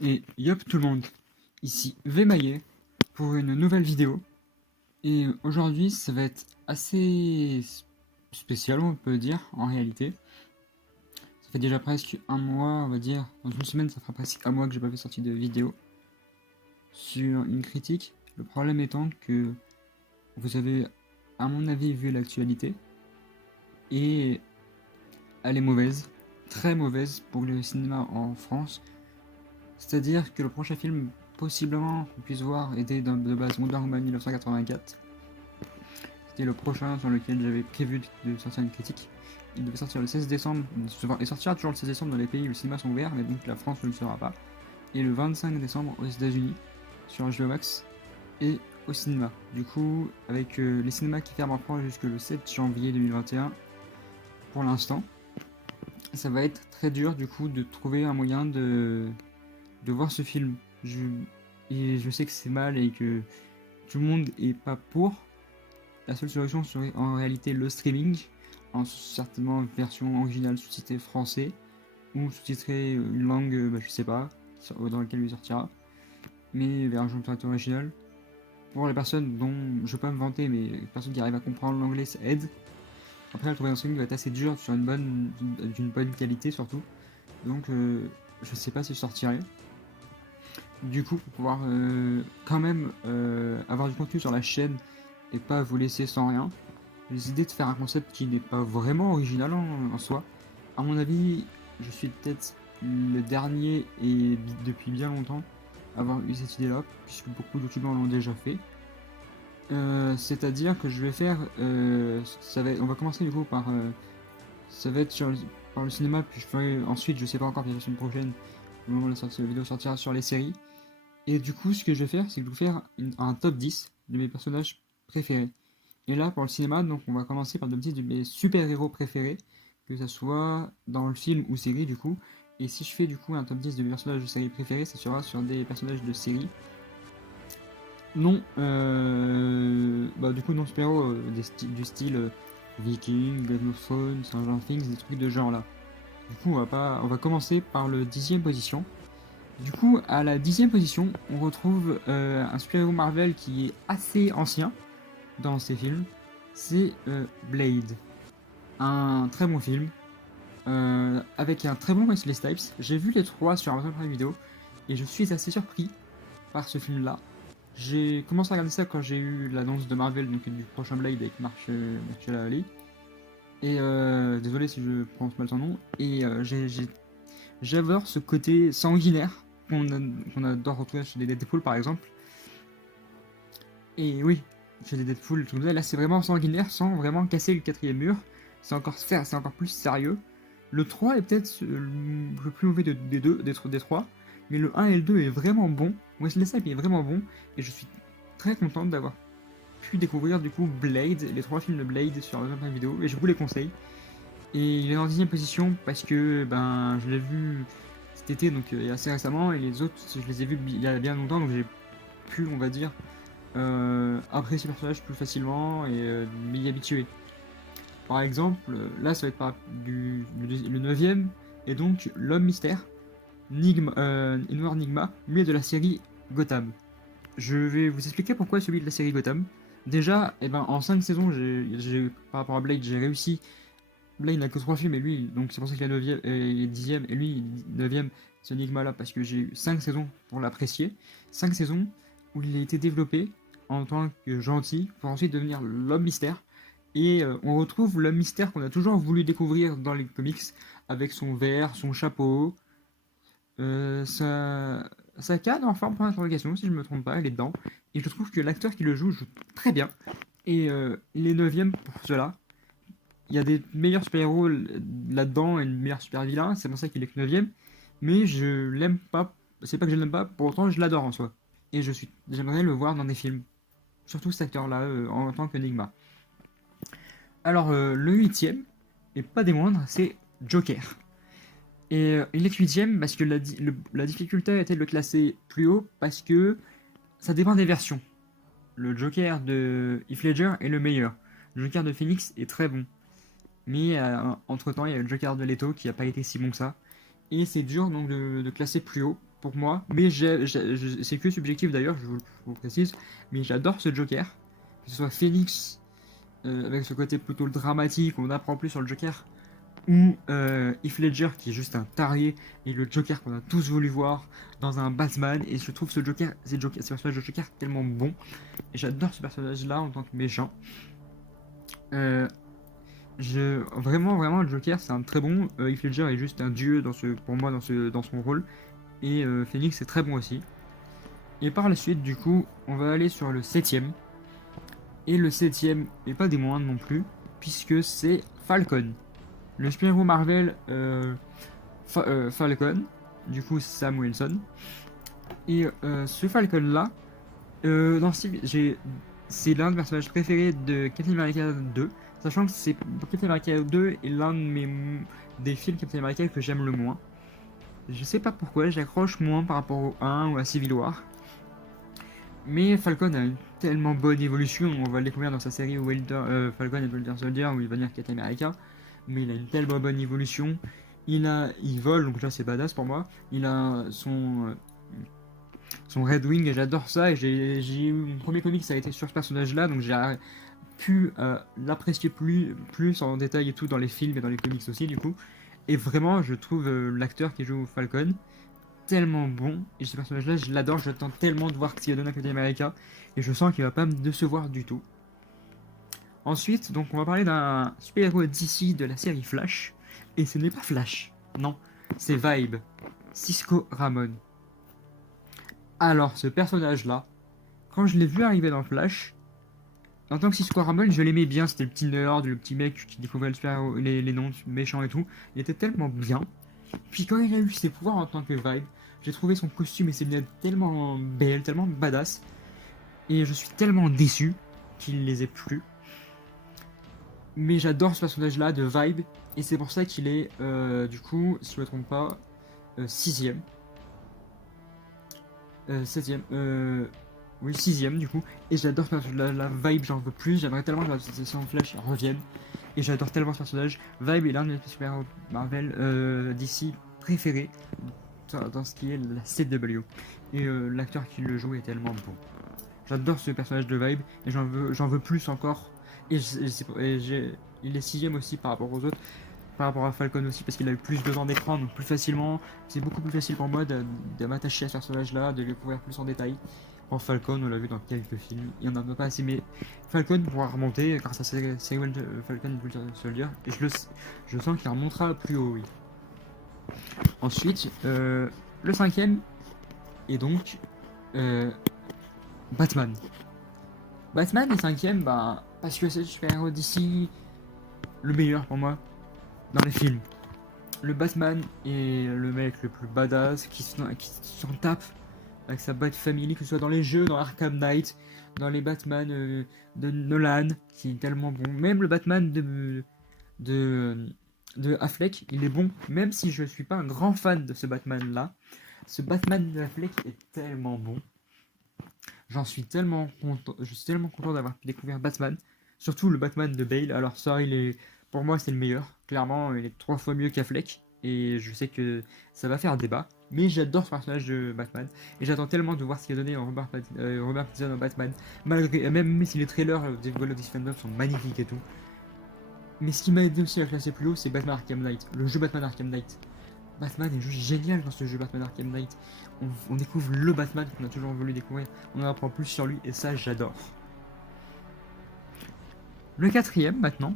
Et yop tout le monde, ici Vmaillet pour une nouvelle vidéo. Et aujourd'hui ça va être assez spécial, on peut dire, en réalité. Ça fait déjà presque un mois, on va dire, dans une semaine ça fera presque un mois que j'ai pas fait sortie de vidéo sur une critique. Le problème étant que vous avez à mon avis vu l'actualité et elle est mauvaise, très mauvaise pour le cinéma en France. C'est-à-dire que le prochain film, possiblement, qu'on puisse voir, était de base Wonder Woman 1984. C'était le prochain sur lequel j'avais prévu de sortir une critique. Il devait sortir le 16 décembre, il sortira toujours le 16 décembre dans les pays où les cinémas sont ouverts, mais donc la France ne le sera pas. Et le 25 décembre aux États-Unis, sur HBO Max et au cinéma. Du coup, avec les cinémas qui ferment en France jusque le 7 janvier 2021, pour l'instant, ça va être très dur du coup de trouver un moyen de voir ce film. Et je sais que c'est mal et que tout le monde est pas pour. La seule solution serait en réalité le streaming, en certainement version originale sous-titrée français, ou sous-titrée une langue, je sais pas, dans laquelle il sortira, mais version originale. Pour les personnes dont je peux pas me vanter, mais les personnes qui arrivent à comprendre l'anglais, ça aide. Après, le trouver un streaming va être assez dur sur d'une bonne qualité surtout. Donc, je sais pas si je sortirai. Du coup, pour pouvoir quand même avoir du contenu sur la chaîne et pas vous laisser sans rien, j'ai décidé de faire un concept qui n'est pas vraiment original en soi. À mon avis, je suis peut-être le dernier et depuis bien longtemps à avoir eu cette idée-là, puisque beaucoup de youtubeurs l'ont déjà fait. C'est-à-dire que je vais faire, on va commencer du coup par, ça va être par le cinéma, puis je ferai ensuite, je sais pas encore, peut-être la semaine prochaine, au moment où la vidéo sortira sur les séries. Et du coup, ce que je vais faire, c'est que je vais vous faire un top 10 de mes personnages préférés. Et là, pour le cinéma, donc on va commencer par le top 10 de mes super-héros préférés, que ce soit dans le film ou série du coup. Et si je fais du coup un top 10 de mes personnages de série préférés, ça sera sur des personnages de série. Non, du coup non super-héros du style Viking, Game of Thrones, Stranger Things, des trucs de genre là. Du coup, on va commencer par le 10e position. Du coup, à la 10e position, on retrouve un super-héros Marvel qui est assez ancien dans ces films. C'est Blade. Un très bon film, avec un très bon Wesley Snipes. J'ai vu les trois sur Amazon Prime Video, et je suis assez surpris par ce film-là. J'ai commencé à regarder ça quand j'ai eu l'annonce de Marvel, donc du prochain Blade avec Mahershala Ali. Et désolé si je prononce mal son nom. Et j'adore ce côté sanguinaire qu'on adore retrouver chez les Deadpool par exemple. Et oui, chez les Deadpool, tout ça, là c'est vraiment sanguinaire sans vraiment casser le quatrième mur. C'est encore plus sérieux. Le 3 est peut-être le plus mauvais des trois, mais le 1 et le 2 est vraiment bon. Wesley Snipes est vraiment bon, et je suis très content d'avoir pu découvrir du coup Blade, les trois films de Blade sur Amazon Prime Video, et je vous les conseille. Et il est en 10ème position parce que je l'ai vu cet été, donc assez récemment, et les autres je les ai vus il y a bien longtemps, donc j'ai pu, on va dire, apprécier le personnage plus facilement et m'y habituer. Par exemple, là ça va être le 9ème, et donc l'homme mystère, Edward Nigma, lui est de la série Gotham. Je vais vous expliquer pourquoi celui de la série Gotham. Déjà, en 5 saisons, par rapport à Blade, j'ai réussi. Blade n'a que 3 films, et lui, donc c'est pour ça qu'il est 9ème, et 10ème, et lui, 9ème, ce Enigma là, parce que j'ai eu 5 saisons pour l'apprécier. 5 saisons où il a été développé en tant que gentil, pour ensuite devenir l'homme mystère. Et on retrouve l'homme mystère qu'on a toujours voulu découvrir dans les comics, avec son verre, son chapeau, sa canne en forme pour l'interrogation, si je ne me trompe pas, elle est dedans. Et je trouve que l'acteur qui le joue très bien. Et il est 9ème pour cela. Il y a des meilleurs super-héros là-dedans et de meilleurs super-vilains, c'est pour ça qu'il est que 9ème. Mais je l'aime pas, c'est pas que je l'aime pas, pour autant je l'adore en soi. Et j'aimerais le voir dans des films. Surtout cet acteur-là, en tant qu'Enigma. Alors, le 8ème, et pas des moindres, c'est Joker. Et il est 8ème parce que la difficulté a été de le classer plus haut parce que ça dépend des versions. Le Joker de Heath Ledger est le meilleur. Le Joker de Phoenix est très bon. Mais entre temps, il y a le Joker de Leto qui n'a pas été si bon que ça. Et c'est dur donc de classer plus haut. pour moi, mais c'est que subjectif d'ailleurs, je vous précise, mais j'adore ce Joker, que ce soit Phoenix, avec ce côté plutôt dramatique, on apprend plus sur le Joker, ou Heath Ledger qui est juste un taré, et le Joker qu'on a tous voulu voir dans un Batman, et je trouve ce personnage de Joker tellement bon, et j'adore ce personnage-là en tant que méchant. Euh, vraiment, le Joker, c'est un très bon. Heath Ledger est juste un dieu pour moi dans son rôle. Et Phoenix est très bon aussi. Et par la suite, du coup, on va aller sur le septième. Et le septième n'est pas des moindres non plus, puisque c'est Falcon. Le super-héros Marvel Falcon, du coup Sam Wilson. Et ce Falcon-là, c'est l'un de mes personnages préférés de Captain America 2, sachant que Captain America 2 est l'un des films Captain America que j'aime le moins. Je sais pas pourquoi, j'accroche moins par rapport au 1 ou à Civil War. Mais Falcon a une tellement bonne évolution, on va le découvrir dans sa série Falcon et Winter Soldier où il va devenir Captain America. Mais il a une tellement bonne évolution. Il vole, donc là c'est badass pour moi. Il a son Red Wing et j'adore ça. Et j'ai eu mon premier comic, ça a été sur ce personnage-là, donc j'ai pu l'apprécier plus en détail et tout dans les films et dans les comics aussi du coup. Et vraiment, je trouve l'acteur qui joue Falcon tellement bon. Et ce personnage-là, je l'adore. J'attends tellement de voir ce qu'il va donner à Captain America. Et je sens qu'il va pas me décevoir du tout. Ensuite, donc, on va parler d'un super-héros d'ici de la série Flash. Et ce n'est pas Flash. Non, c'est Vibe. Cisco Ramon. Alors, ce personnage-là, quand je l'ai vu arriver dans Flash, en tant que Cisco Ramon, je l'aimais bien. C'était le petit nerd, le petit mec qui découvrait les noms méchants et tout. Il était tellement bien. Puis quand il a eu ses pouvoirs en tant que Vibe, j'ai trouvé son costume et ses lunettes tellement belles, tellement badass. Et je suis tellement déçu qu'il les ait plus. Mais j'adore ce personnage-là de Vibe. Et c'est pour ça qu'il est, du coup, si je ne me trompe pas, 6ème. 7ème. Oui, 6ème du coup. Et j'adore ce personnage-là. La Vibe, j'en veux plus. J'aimerais tellement que la sensation Flash revienne. Et j'adore tellement ce personnage. Vibe est l'un de mes super Marvel d'ici préférés dans ce qui est la CW. Et l'acteur qui le joue est tellement bon. J'adore ce personnage de Vibe et j'en veux plus encore. Et il est 6ème aussi par rapport aux autres, par rapport à Falcon aussi, parce qu'il a eu plus de temps d'écran, donc plus facilement. C'est beaucoup plus facile pour moi de m'attacher à ce personnage-là, de le découvrir plus en détail. En Falcon, on l'a vu dans quelques films, il n'y en a pas assez, mais Falcon pourra remonter grâce à Falcon et Winter Soldier, et je sens qu'il remontera plus haut, oui. Ensuite, le cinquième est donc Batman. Batman est cinquième, bah, parce que c'est le super-héros d'ici le meilleur pour moi dans les films. Le Batman est le mec le plus badass qui s'en tape avec sa Bat Family, que ce soit dans les jeux, dans Arkham Knight, dans les Batman de Nolan, qui est tellement bon. Même le Batman de Affleck, il est bon, même si je suis pas un grand fan de ce Batman-là. Ce Batman de Affleck est tellement bon. Je suis tellement content d'avoir pu découvrir Batman. Surtout le Batman de Bale. Alors ça, pour moi, c'est le meilleur. Clairement, il est 3 fois mieux qu'Affleck. Et je sais que ça va faire débat. Mais j'adore ce personnage de Batman. Et j'attends tellement de voir ce qu'il a donné en Robert Pattinson en Batman. Même si les trailers de World of Defenders sont magnifiques et tout. Mais ce qui m'a aidé aussi à classer plus haut, c'est Batman Arkham Knight. Le jeu Batman Arkham Knight. Batman est juste génial dans ce jeu Batman Arkham Knight. On découvre le Batman qu'on a toujours voulu découvrir. On en apprend plus sur lui et ça j'adore. Le quatrième maintenant,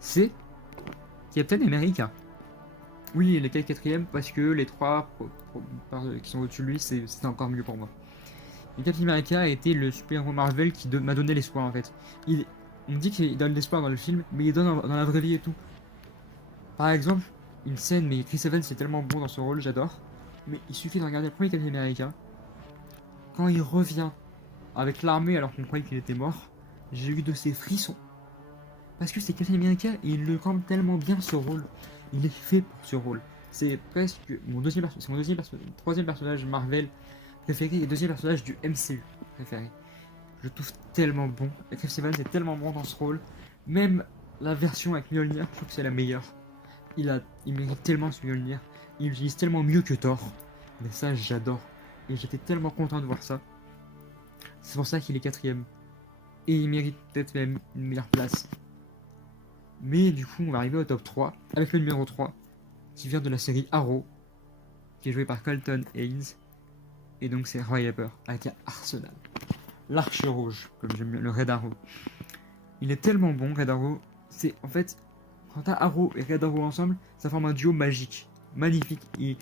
c'est Captain America. Oui, il est quatrième parce que les trois qui sont au-dessus de lui, c'est encore mieux pour moi. Et Captain America a été le super-héros Marvel qui m'a donné l'espoir en fait. On dit qu'il donne l'espoir dans le film, mais il donne dans la vraie vie et tout. Par exemple, une scène, mais Chris Evans est tellement bon dans ce rôle, j'adore. Mais il suffit de regarder le premier Captain America. Quand il revient avec l'armée alors qu'on croyait qu'il était mort, j'ai eu de ces frissons. Parce que c'est Captain America et il le campe tellement bien ce rôle. Il est fait pour ce rôle. C'est presque mon troisième personnage Marvel préféré et deuxième personnage du MCU préféré. Je le trouve tellement bon. Et Chris Evans est tellement bon dans ce rôle. Même la version avec Mjolnir, je trouve que c'est la meilleure. Il mérite tellement ce Mjolnir. Il l'utilise tellement mieux que Thor. Mais ça, j'adore. Et j'étais tellement content de voir ça. C'est pour ça qu'il est quatrième. Et il mérite peut-être même une meilleure place. Mais du coup, on va arriver au top 3 avec le numéro 3 qui vient de la série Arrow, qui est joué par Colton Haynes. Et donc c'est Roy Harper avec Arsenal. L'Arche Rouge, comme j'aime bien, le Red Arrow. Il est tellement bon, Red Arrow. C'est en fait, quand t'as Arrow et Red Arrow ensemble, ça forme un duo magique, magnifique. Et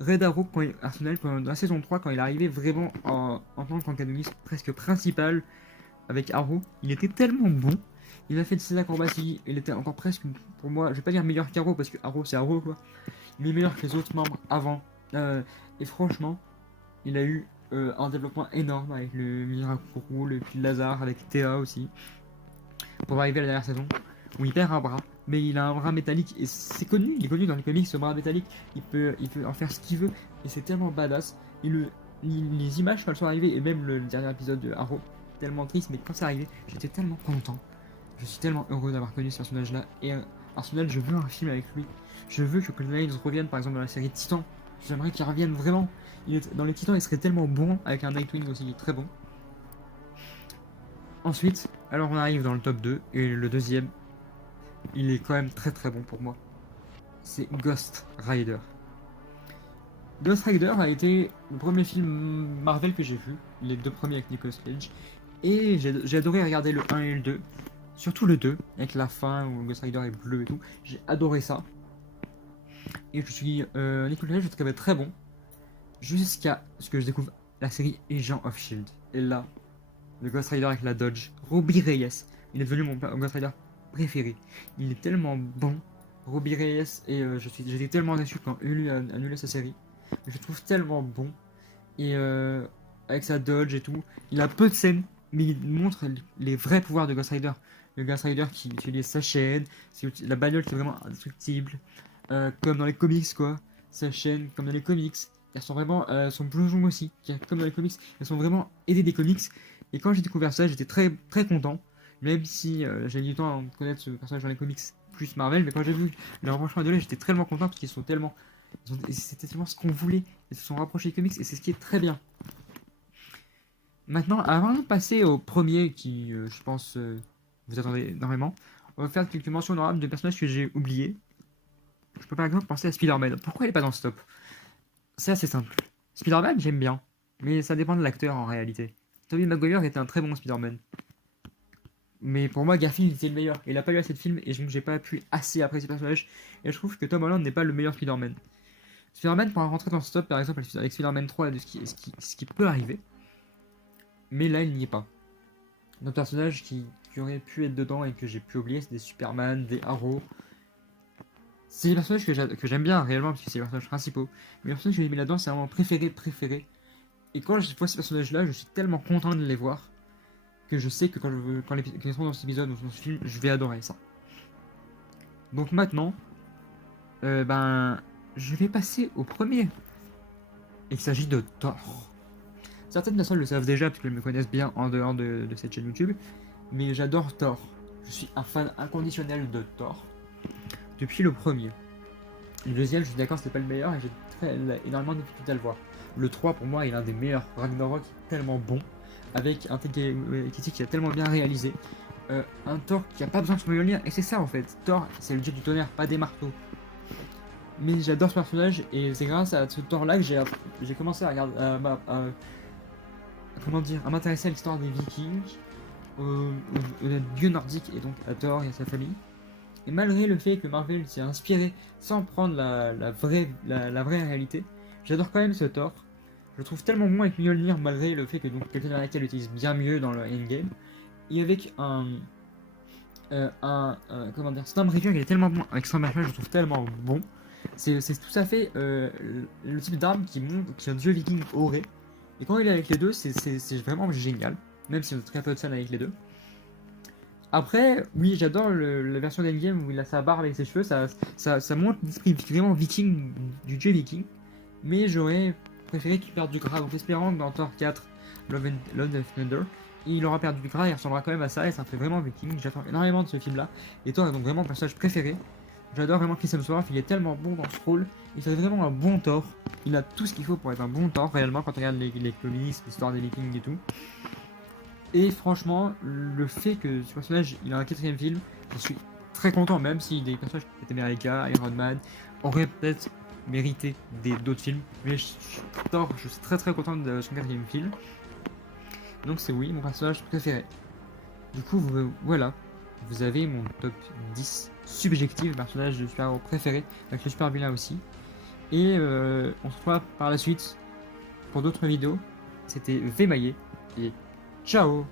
Red Arrow, Arsenal, dans la saison 3, quand il est arrivé vraiment en tant qu'antagoniste presque principal avec Arrow, il était tellement bon. Il a fait de ses acrobaties, il était encore presque, pour moi, je vais pas dire meilleur qu'Arrow, parce que Arrow c'est Arrow quoi. Il est meilleur que les autres membres avant. Et franchement, il a eu un développement énorme avec le Miracle, le puis Lazare, avec Théa aussi. Pour arriver à la dernière saison, où il perd un bras, mais il a un bras métallique, et c'est connu, il est connu dans les comics, ce bras métallique, il peut en faire ce qu'il veut, et c'est tellement badass. Les images quand elles sont arrivées, et même le dernier épisode de Arrow, tellement triste, mais quand c'est arrivé, j'étais tellement content. Je suis tellement heureux d'avoir connu ce personnage-là, et Arsenal, je veux un film avec lui. Je veux que Colin Haynes revienne, par exemple, dans la série Titan. J'aimerais qu'il revienne vraiment. Dans les Titans, il serait tellement bon, avec un Nightwing aussi très bon. Ensuite, alors on arrive dans le top 2, et le deuxième, il est quand même très très bon pour moi. C'est Ghost Rider. Ghost Rider a été le premier film Marvel que j'ai vu, les deux premiers avec Nicolas Cage, et j'ai adoré regarder le 1 et le 2, surtout le 2, avec la fin où Ghost Rider est bleu et tout, j'ai adoré ça. Et Nicolas Cage, je le trouvais très bon, jusqu'à ce que je découvre la série Agent of Shield. Et là, le Ghost Rider avec la Dodge, Robbie Reyes, il est devenu mon Ghost Rider préféré. Il est tellement bon, Robbie Reyes, et j'étais tellement déçu quand Hulu a annulé sa série. Je le trouve tellement bon. Et avec sa Dodge et tout, il a peu de scènes, mais il montre les vrais pouvoirs de Ghost Rider. Le Ghost Rider qui utilise sa chaîne, la bagnole qui est vraiment indestructible, comme dans les comics quoi. Sa chaîne, comme dans les comics. Elles sont vraiment, son plongeon aussi, comme dans les comics. Elles sont vraiment aidées des comics. Et quand j'ai découvert ça, j'étais très très content. Même si j'ai mis du temps à connaître ce personnage dans les comics plus Marvel, mais quand j'ai vu les rapprochements de là, j'étais tellement content parce qu'ils sont tellement. C'était tellement ce qu'on voulait. Ils se sont rapprochés des comics et c'est ce qui est très bien. Maintenant, avant de passer au premier qui, je pense, vous attendez énormément, on va faire quelques mentions honorables de personnages que j'ai oubliés. Je peux par exemple penser à Spider-Man. Pourquoi il est pas dans ce top? C'est assez simple. Spider-Man, j'aime bien, mais ça dépend de l'acteur en réalité. Tobey Maguire était un très bon Spider-Man. Mais pour moi, Garfield était le meilleur. Il a pas eu assez de films et donc j'ai pas pu assez apprécier ce personnage. Et je trouve que Tom Holland n'est pas le meilleur Spider-Man. Spider-Man pourra rentrer dans ce top par exemple avec Spider-Man 3 et ce qui peut arriver. Mais là, il n'y est pas. D'autres personnages qui auraient pu être dedans et que j'ai pu oublier, c'est des Superman, des Arrow. C'est des personnages que j'aime bien réellement parce que c'est les personnages principaux. Mais les personnages que j'ai mis là-dedans, c'est vraiment préféré. Et quand je vois ces personnages-là, je suis tellement content de les voir que je sais que quand ils seront dans cet épisode ou dans ce film, je vais adorer ça. Donc maintenant, je vais passer au premier. Il s'agit de Thor. Certaines personnes le savent déjà parce qu'elles me connaissent bien en dehors de cette chaîne YouTube, mais j'adore Thor. Je suis un fan inconditionnel de Thor depuis le premier. Le deuxième, je suis d'accord, c'était pas le meilleur et j'ai énormément de difficulté à le voir. Le 3 pour moi est l'un des meilleurs. Ragnarok tellement bon, avec un Taika qui a tellement bien réalisé. Un Thor qui a pas besoin de se Mjolnir, et c'est ça en fait. Thor, c'est le dieu du tonnerre, pas des marteaux. Mais j'adore ce personnage et c'est grâce à ce Thor là que j'ai commencé à regarder, à m'intéresser à l'histoire des Vikings, aux dieux nordiques et donc à Thor et à sa famille. Et malgré le fait que Marvel s'est inspiré sans prendre la vraie réalité, j'adore quand même ce Thor. Je le trouve tellement bon avec Mjolnir malgré le fait que donc Captain America l'utilise bien mieux dans le endgame. Et avec comment dire, Stormbreaker il est tellement bon avec Stormbreaker, je le trouve tellement bon. C'est tout à fait le type d'arme qu'un dieu viking aurait. Et quand il est avec les deux, c'est vraiment génial. Même si on a très peu de scènes avec les deux. Après, oui, j'adore la version d'Endgame où il a sa barbe avec ses cheveux, ça montre l'esprit vraiment viking du dieu viking. Mais j'aurais préféré qu'il perde du gras, donc espérant que dans Thor 4, Love and Thunder, il aura perdu du gras, il ressemblera quand même à ça et ça fait vraiment viking. J'attends énormément de ce film là. Et Thor est donc vraiment mon personnage préféré. J'adore vraiment Chris Hemsworth, il est tellement bon dans ce rôle, il fait vraiment un bon Thor. Il a tout ce qu'il faut pour être un bon Thor réellement quand on regarde les comics, l'histoire des Vikings et tout. Et franchement, le fait que ce personnage il a un quatrième film, je suis très content, même si des personnages comme Captain America, Iron Man auraient peut-être mérité d'autres films. Mais Thor, je suis très très content de son quatrième film. Donc c'est oui, mon personnage préféré. Du coup, voilà, vous avez mon top 10 subjectif personnage de super-héros préféré, avec le super vilain aussi. Et on se retrouve par la suite pour d'autres vidéos. C'était Vmaillé et ciao!